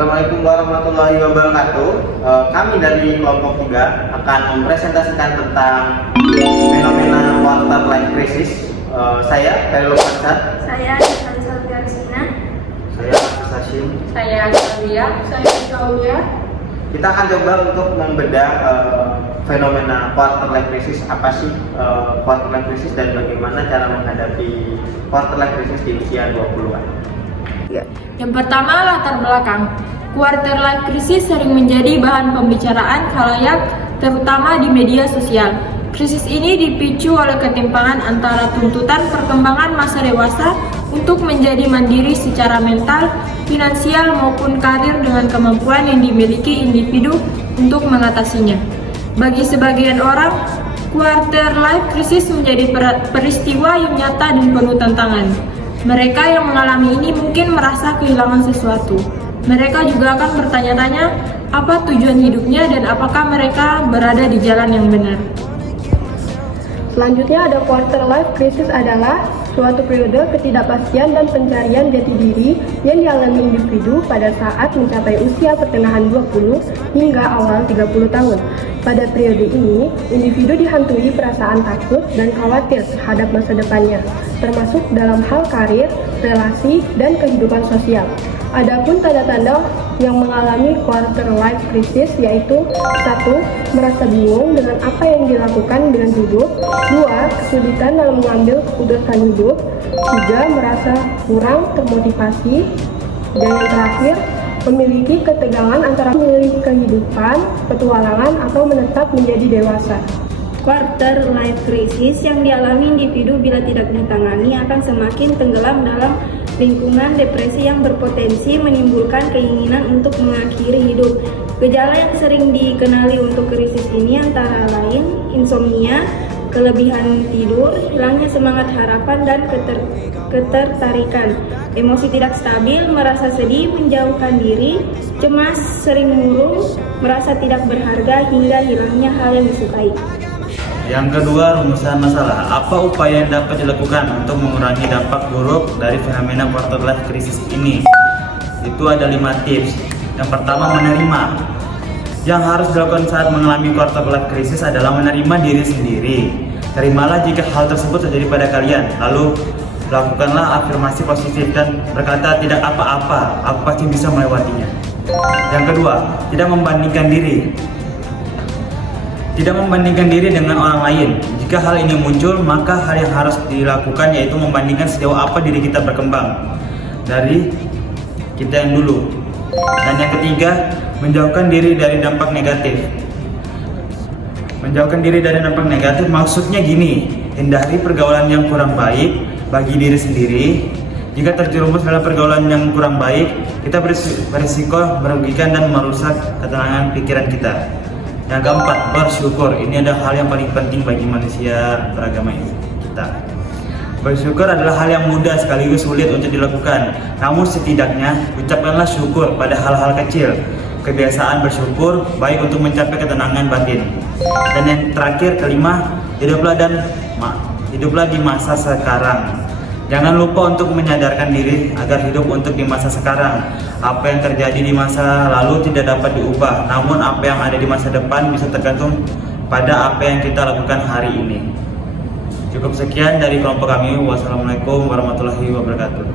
Assalamualaikum warahmatullahi wabarakatuh. Kami dari kelompok 3 akan mempresentasikan tentang fenomena quarter life crisis. Saya Khairul Fansar. Saya Alisa Garisina. Saya Hafiz Hashim. Saya Claudia. Saya Claudia. Kita akan coba untuk membedah fenomena quarter life crisis. Apa sih quarter life crisis dan bagaimana cara menghadapi quarter life crisis di usia 20-an? Yang pertama, latar belakang. Quarter life crisis sering menjadi bahan pembicaraan khalayak, terutama di media sosial. Krisis ini dipicu oleh ketimpangan antara tuntutan perkembangan masa dewasa untuk menjadi mandiri secara mental, finansial, maupun karir dengan kemampuan yang dimiliki individu untuk mengatasinya. Bagi sebagian orang, quarter life crisis menjadi peristiwa yang nyata dan penuh tantangan. Mereka yang mengalami ini mungkin merasa kehilangan sesuatu. Mereka juga akan bertanya-tanya apa tujuan hidupnya dan apakah mereka berada di jalan yang benar. Selanjutnya ada quarter life crisis adalah suatu periode ketidakpastian dan pencarian jati diri yang dialami individu pada saat mencapai usia pertengahan 20 hingga awal 30 tahun. Pada periode ini, individu dihantui perasaan takut dan khawatir terhadap masa depannya, termasuk dalam hal karir, relasi, dan kehidupan sosial. Adapun tanda-tanda yang mengalami quarter life crisis yaitu 1. Merasa bingung dengan apa yang dilakukan dengan hidup. 2. Kesulitan dalam mengambil keputusan hidup. 3. Merasa kurang termotivasi. Dan yang terakhir, memiliki ketegangan antara memilih kehidupan, petualangan, atau menetap menjadi dewasa. Quarter life crisis yang dialami individu bila tidak ditangani akan semakin tenggelam dalam lingkungan depresi yang berpotensi menimbulkan keinginan untuk mengakhiri hidup. Gejala yang sering dikenali untuk krisis ini antara lain insomnia, kelebihan tidur, hilangnya semangat harapan dan ketertarikan, emosi tidak stabil, merasa sedih, menjauhkan diri, cemas, sering murung, merasa tidak berharga, hingga hilangnya hal yang disukai. Yang kedua, rumusan masalah. Apa upaya yang dapat dilakukan untuk mengurangi dampak buruk dari fenomena quarter life crisis ini? Itu ada 5 tips. Yang pertama, menerima. Yang harus dilakukan saat mengalami quarter life crisis adalah menerima diri sendiri. Terimalah jika hal tersebut terjadi pada kalian. Lalu, lakukanlah afirmasi positif dan berkata tidak apa-apa, aku pasti bisa melewatinya. Yang kedua, tidak membandingkan diri. Tidak membandingkan diri dengan orang lain. Jika hal ini muncul, maka hal yang harus dilakukan yaitu membandingkan sejauh apa diri kita berkembang dari kita yang dulu. Dan yang ketiga, menjauhkan diri dari dampak negatif. Menjauhkan diri dari dampak negatif maksudnya gini, hindari pergaulan yang kurang baik bagi diri sendiri. Jika terjerumus dalam pergaulan yang kurang baik, kita berisiko merugikan dan merusak ketenangan pikiran kita. Yang keempat, bersyukur. Ini adalah hal yang paling penting bagi manusia beragama ini kita. Bersyukur adalah hal yang mudah sekaligus sulit untuk dilakukan. Namun setidaknya ucapkanlah syukur pada hal-hal kecil. Kebiasaan bersyukur baik untuk mencapai ketenangan batin. Dan yang terakhir, kelima, hiduplah di masa sekarang. Jangan lupa untuk menyadarkan diri agar hidup untuk di masa sekarang. Apa yang terjadi di masa lalu tidak dapat diubah, namun apa yang ada di masa depan bisa tergantung pada apa yang kita lakukan hari ini. Cukup sekian dari kelompok kami. Wassalamualaikum warahmatullahi wabarakatuh.